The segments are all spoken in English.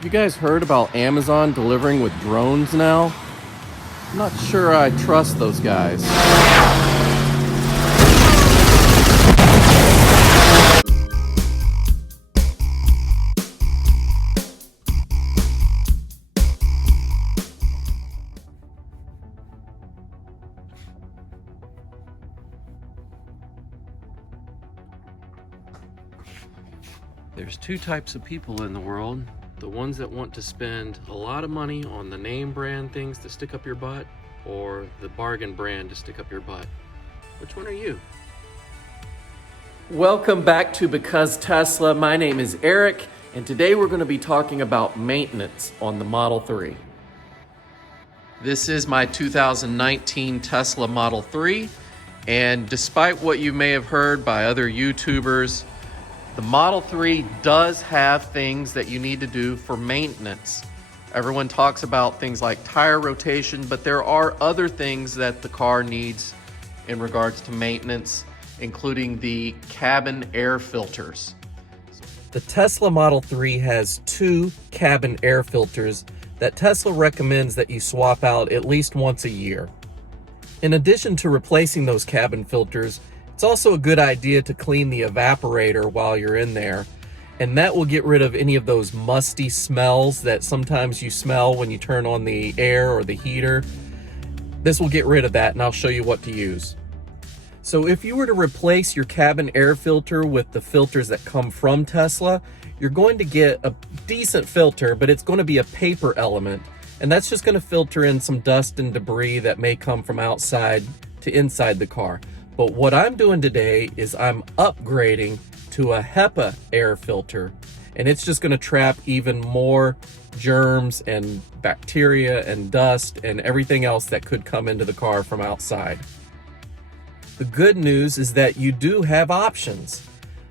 You guys heard about Amazon delivering with drones now? I'm not sure I trust those guys. There's two types of people in the world. The ones that want to spend a lot of money on the name brand things to stick up your butt, or the bargain brand to stick up your butt. Which one are you? Welcome back to Because Tesla. My name is Eric, and today we're going to be talking about maintenance on the Model 3. This is my 2019 Tesla Model 3, and despite what you may have heard by other YouTubers, the Model 3 does have things that you need to do for maintenance. Everyone talks about things like tire rotation, but there are other things that the car needs in regards to maintenance, including the cabin air filters. The Tesla Model 3 has two cabin air filters that Tesla recommends that you swap out at least once a year. In addition to replacing those cabin filters, it's also a good idea to clean the evaporator while you're in there, and that will get rid of any of those musty smells that sometimes you smell when you turn on the air or the heater. This will get rid of that, and I'll show you what to use. So if you were to replace your cabin air filter with the filters that come from Tesla, you're going to get a decent filter, but it's going to be a paper element, and that's just going to filter in some dust and debris that may come from outside to inside the car. But what I'm doing today is I'm upgrading to a HEPA air filter, and it's just going to trap even more germs and bacteria and dust and everything else that could come into the car from outside. The good news is that you do have options.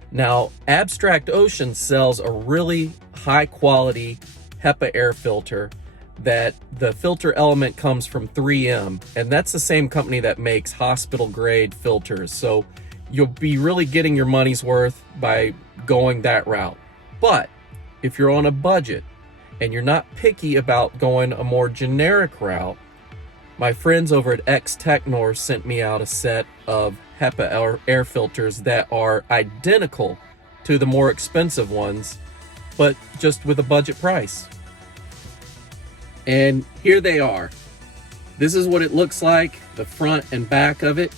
Now, Abstract Ocean sells a really high quality HEPA air filter that the filter element comes from 3M, and that's the same company that makes hospital grade filters. So you'll be really getting your money's worth by going that route. But if you're on a budget and you're not picky about going a more generic route, my friends over at X-Technor sent me out a set of HEPA air filters that are identical to the more expensive ones, but just with a budget price. And here they are. This is what it looks like, the front and back of it.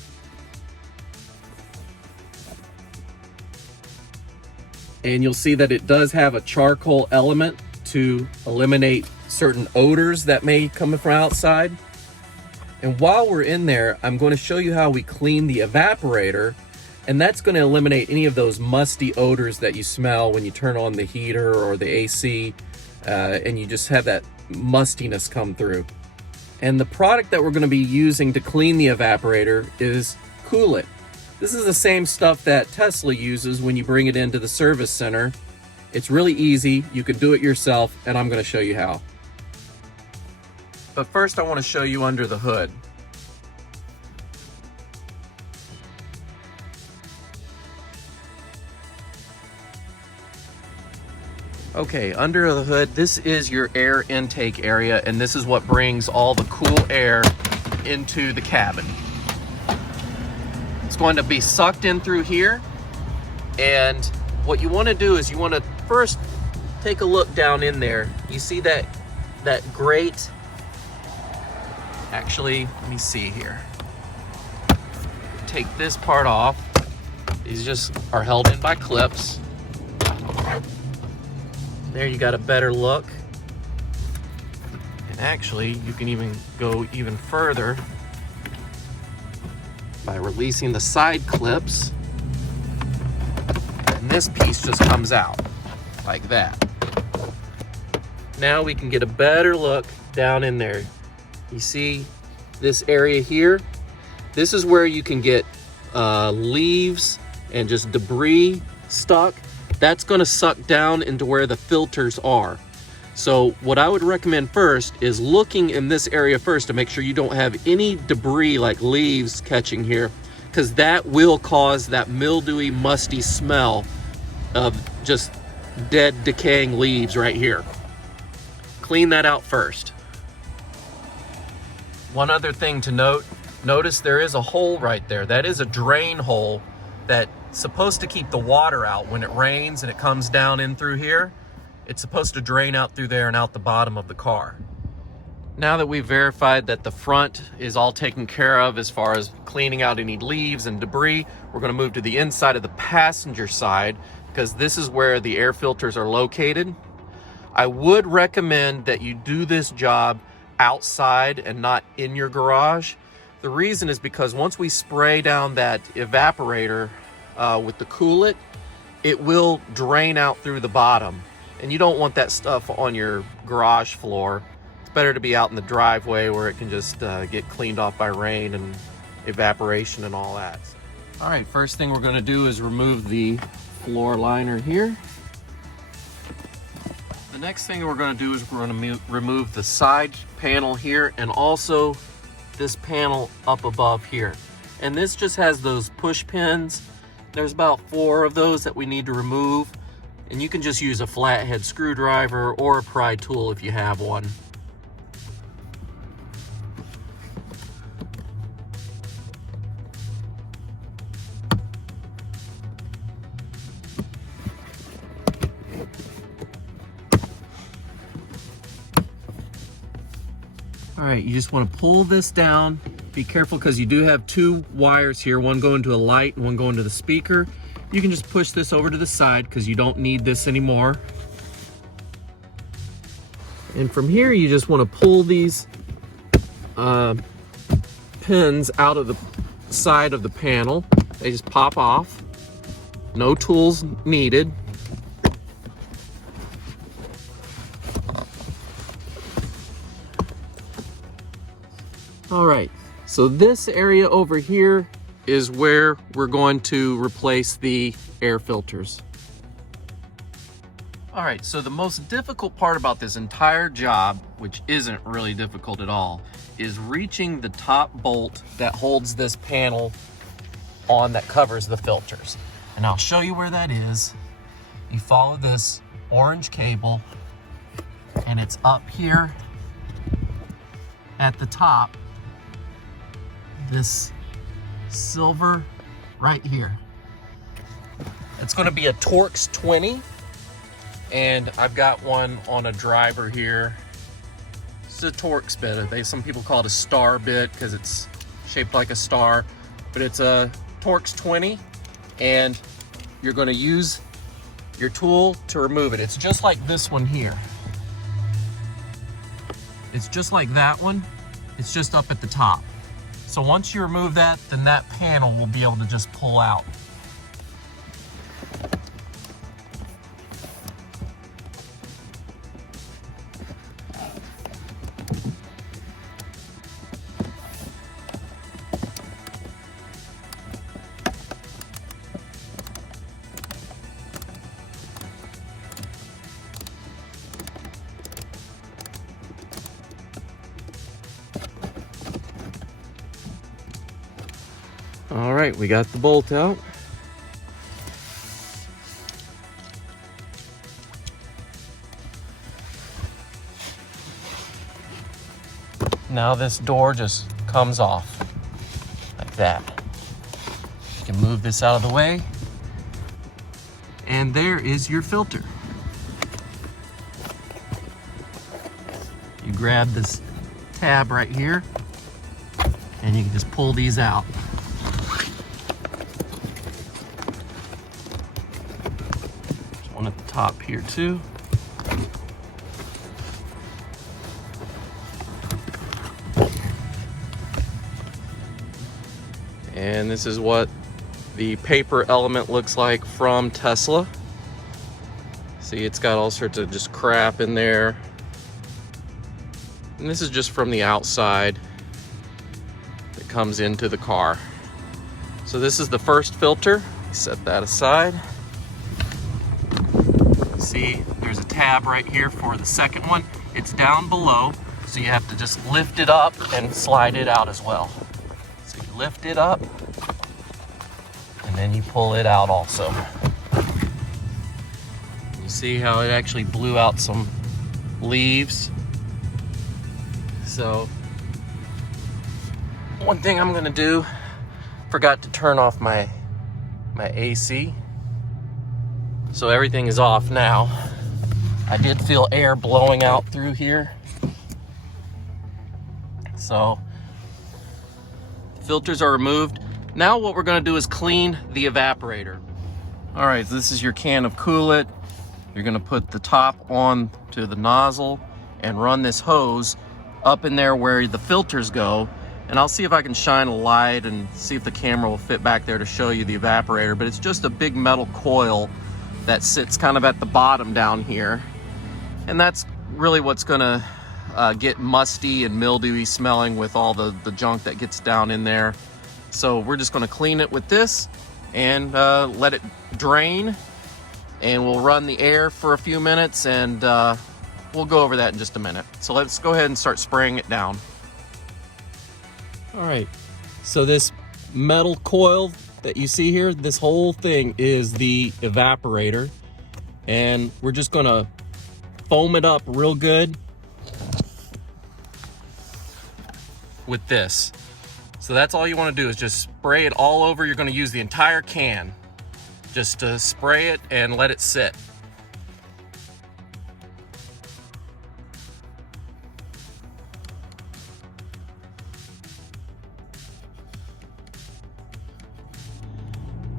And you'll see that it does have a charcoal element to eliminate certain odors that may come from outside. And while we're in there, I'm going to show you how we clean the evaporator, and that's going to eliminate any of those musty odors that you smell when you turn on the heater or the AC, and you just have that mustiness come through. And the product that we're going to be using to clean the evaporator is Kool-it. This is the same stuff that Tesla uses when you bring it into the service center. It's really easy. You can do it yourself, and I'm going to show you how. But first I want to show you under the hood. Okay, under the hood, this is your air intake area, and this is what brings all the cool air into the cabin. It's going to be sucked in through here, and what you want to do is you want to first take a look down in there. You see that grate? Actually, let me see here. Take this part off. These just are held in by clips. There you got a better look. And actually, you can even go even further by releasing the side clips. And this piece just comes out like that. Now we can get a better look down in there. You see this area here? This is where you can get leaves and just debris stuck. That's going to suck down into where the filters are. So what I would recommend first is looking in this area first to make sure you don't have any debris like leaves catching here, because that will cause that mildewy, musty smell of just dead, decaying leaves right here. clean that out first. One other thing to note, notice there is a hole right there. That is a drain hole that's supposed to keep the water out. When it rains and it comes down in through here, it's supposed to drain out through there and out the bottom of the car. Now that we've verified that the front is all taken care of as far as cleaning out any leaves and debris, we're going to move to the inside of the passenger side, because this is where the air filters are located. I would recommend that you do this job outside and not in your garage. The reason is because once we spray down that evaporator with the Kool-it, it will drain out through the bottom, and you don't want that stuff on your garage floor. It's better to be out in the driveway where it can just get cleaned off by rain and evaporation and all that. All right, first thing we're going to do is remove the floor liner here. The next thing we're going to do is we're going to remove the side panel here and also this panel up above here. And this just has those push pins. There's about 4 of those that we need to remove. And you can just use a flathead screwdriver or a pry tool if you have one. All right, you just want to pull this down. Be careful because you do have 2 wires here, one going to a light and one going to the speaker. You can just push this over to the side because you don't need this anymore. And from here, you just want to pull these pins out of the side of the panel. They just pop off. No tools needed. All right, so this area over here is where we're going to replace the air filters. All right, so the most difficult part about this entire job, which isn't really difficult at all, is reaching the top bolt that holds this panel on that covers the filters. And I'll show you where that is. You follow this orange cable and it's up here at the top. This silver right here. It's going to be a Torx 20, and I've got one on a driver here. It's a Torx bit. Some people call it a star bit because it's shaped like a star, but it's a Torx 20, and you're going to use your tool to remove it. It's just like this one here. It's just like that one. It's just up at the top. So once you remove that, then that panel will be able to just pull out. All right, we got the bolt out. Now this door just comes off like that. You can move this out of the way. And there is your filter. You grab this tab right here and you can just pull these out. One at the top here too. And this is what the paper element looks like from Tesla. See, it's got all sorts of just crap in there. And this is just from the outside that comes into the car. So this is the first filter. Set that aside. See, there's a tab right here for the second one. It's down below, so you have to just lift it up and slide it out as well. So you lift it up, and then you pull it out also. You see how it actually blew out some leaves. So one thing I'm gonna do, forgot to turn off my AC. So everything is off now. I did feel air blowing out through here. So the filters are removed. Now what we're gonna do is clean the evaporator. All right, so this is your can of Kool-it. You're gonna put the top on to the nozzle and run this hose up in there where the filters go. And I'll see if I can shine a light and see if the camera will fit back there to show you the evaporator. But it's just a big metal coil that sits kind of at the bottom down here. And that's really what's gonna get musty and mildewy smelling with all the junk that gets down in there. So we're just gonna clean it with this and let it drain. And we'll run the air for a few minutes, and we'll go over that in just a minute. So let's go ahead and start spraying it down. All right, so this metal coil that you see here, this whole thing is the evaporator, and we're just gonna foam it up real good with this. So that's all you wanna do is just spray it all over. You're gonna use the entire can just to spray it and let it sit.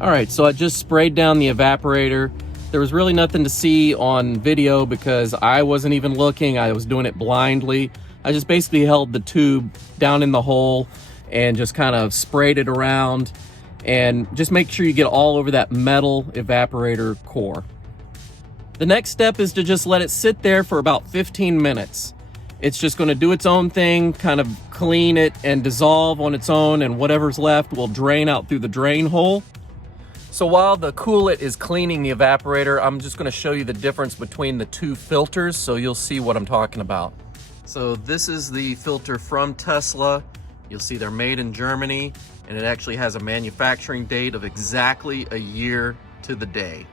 All right, so I just sprayed down the evaporator. There was really nothing to see on video because I wasn't even looking. I was doing it blindly. I just basically held the tube down in the hole and just kind of sprayed it around, and just make sure you get all over that metal evaporator core. The next step is to just let it sit there for about 15 minutes. It's just gonna do its own thing, kind of clean it and dissolve on its own, and whatever's left will drain out through the drain hole. So while the Kool-it is cleaning the evaporator, I'm just gonna show you the difference between the two filters so you'll see what I'm talking about. So this is the filter from Tesla. You'll see they're made in Germany, and it actually has a manufacturing date of exactly a year to the day.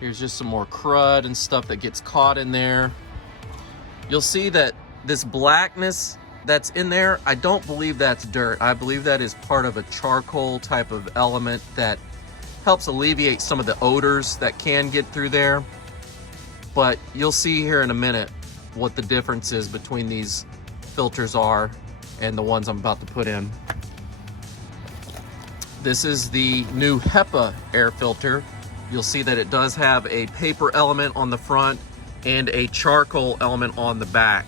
Here's just some more crud and stuff that gets caught in there. You'll see that this blackness that's in there, I don't believe that's dirt. I believe that is part of a charcoal type of element that helps alleviate some of the odors that can get through there. But you'll see here in a minute what the difference is between these filters are and the ones I'm about to put in. This is the new HEPA air filter. You'll see that it does have a paper element on the front and a charcoal element on the back.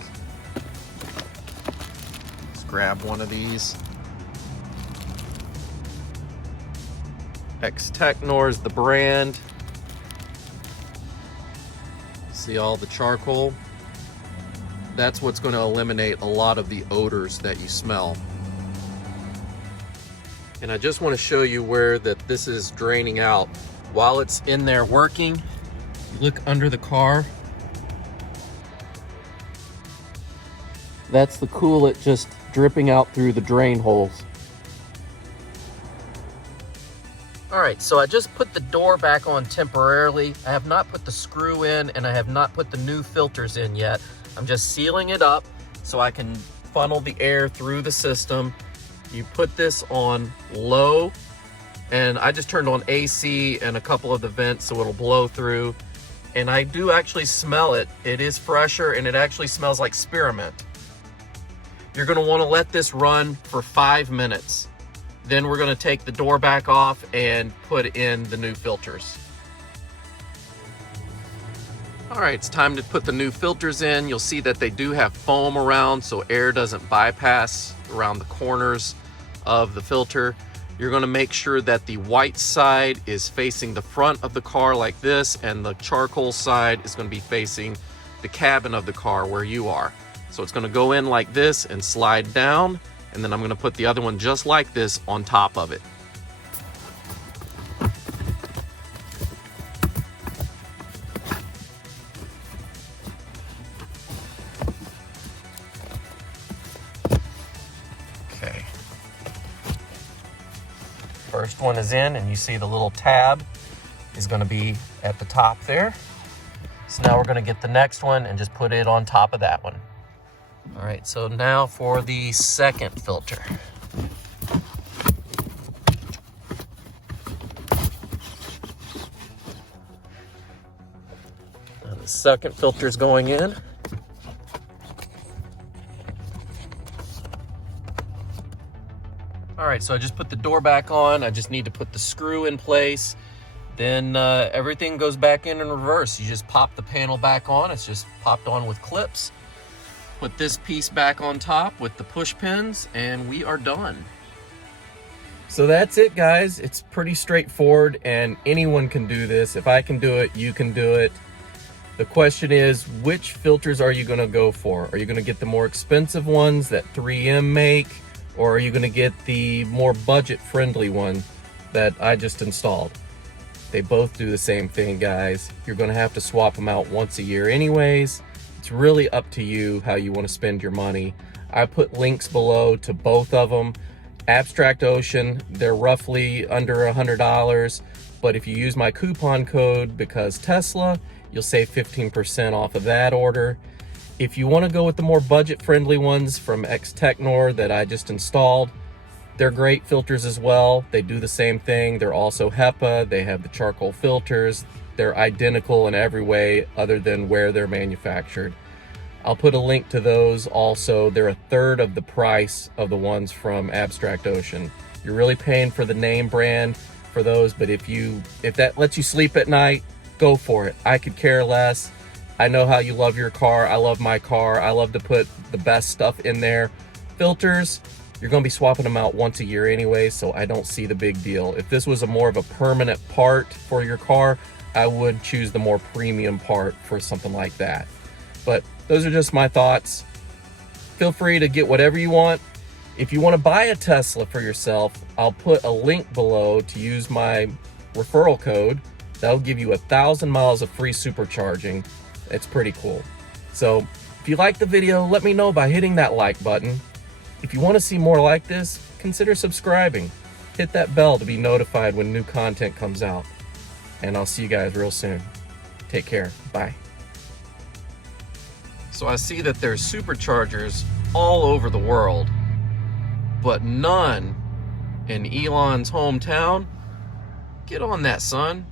Let's grab one of these. X-Technor is the brand. See all the charcoal? That's what's going to eliminate a lot of the odors that you smell. And I just want to show you where this is draining out. While it's in there working, look under the car. That's the Kool-it just dripping out through the drain holes. All right, so I just put the door back on temporarily. I have not put the screw in, and I have not put the new filters in yet. I'm just sealing it up so I can funnel the air through the system. You put this on low, and I just turned on AC and a couple of the vents so it'll blow through. And I do actually smell it. It is fresher, and it actually smells like spearmint. You're gonna wanna let this run for 5 minutes. Then we're gonna take the door back off and put in the new filters. All right, it's time to put the new filters in. You'll see that they do have foam around so air doesn't bypass around the corners of the filter. You're gonna make sure that the white side is facing the front of the car like this, and the charcoal side is gonna be facing the cabin of the car where you are. So it's gonna go in like this and slide down, and then I'm gonna put the other one just like this on top of it. First first one is in, and you see the little tab is going to be at the top there. So now we're going to get the next one and just put it on top of that one. All right, so now for the second filter. Now the second filter is going in. All right, so I just put the door back on. I just need to put the screw in place. Then everything goes back in reverse. You just pop the panel back on. It's just popped on with clips. Put this piece back on top with the push pins, and we are done. So that's it, guys. It's pretty straightforward, and anyone can do this. If I can do it, you can do it. The question is, which filters are you gonna go for? Are you gonna get the more expensive ones that 3M make? Or are you going to get the more budget-friendly one that I just installed? They both do the same thing, guys. You're going to have to swap them out once a year anyways. It's really up to you how you want to spend your money. I put links below to both of them. Abstract Ocean, they're roughly under $100, but if you use my coupon code BCTESLA, you'll save 15% off of that order. If you want to go with the more budget-friendly ones from Technor that I just installed, they're great filters as well. They do the same thing. They're also HEPA. They have the charcoal filters. They're identical in every way other than where they're manufactured. I'll put a link to those also. They're a third of the price of the ones from Abstract Ocean. You're really paying for the name brand for those, but if that lets you sleep at night, go for it. I could care less. I know how you love your car. I love my car. I love to put the best stuff in there. Filters, you're going to be swapping them out once a year anyway, so I don't see the big deal. If this was a more of a permanent part for your car, I would choose the more premium part for something like that. But those are just my thoughts. Feel free to get whatever you want. If you want to buy a Tesla for yourself, I'll put a link below to use my referral code. That'll give you 1,000 miles of free supercharging. It's pretty cool. So if you like the video, let me know by hitting that like button. If you want to see more like this, consider subscribing. Hit that bell to be notified when new content comes out. And I'll see you guys real soon. Take care. Bye. So I see that there's superchargers all over the world, but none in Elon's hometown. Get on that, son.